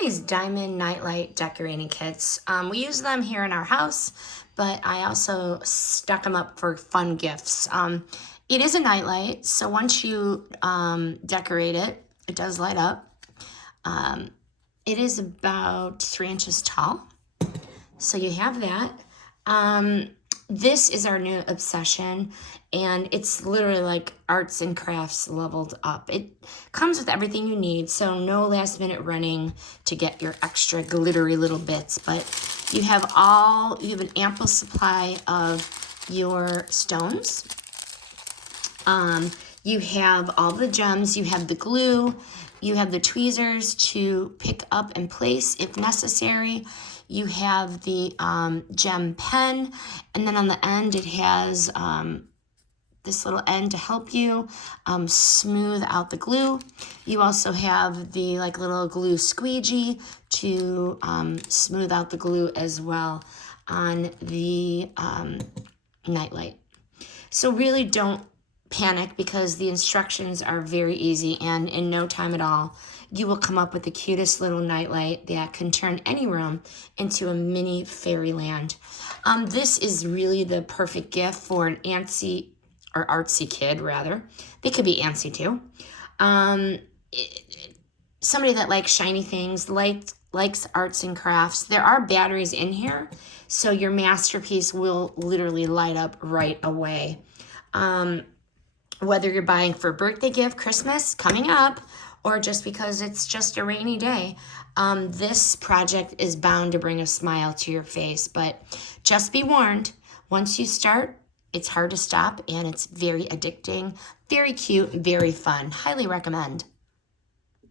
these diamond nightlight decorating kits. We use them here in our house, but I also stuck them up for fun gifts. It is a nightlight, so once you decorate it, it does light up. It is about 3 inches tall, so you have that. This is our new obsession, and it's literally like arts and crafts leveled up. It comes with everything you need, so no last minute running to get your extra glittery little bits, but you have an ample supply of your stones. You have all the gems, you have the glue, you have the tweezers to pick up and place if necessary. You have the gem pen, and then on the end it has this little end to help you smooth out the glue. You also have the little glue squeegee to smooth out the glue as well on the nightlight. So really don't panic, because the instructions are very easy, and in no time at all you will come up with the cutest little nightlight that can turn any room into a mini fairyland. This is really the perfect gift for an antsy or artsy kid, rather. They could be antsy too. Somebody that likes shiny things, likes arts and crafts. There are batteries in here, so your masterpiece will literally light up right away. Whether you're buying for a birthday gift, Christmas coming up, or just because it's just a rainy day, this project is bound to bring a smile to your face. But just be warned, once you start, it's hard to stop, and it's very addicting, very cute, very fun. Highly recommend.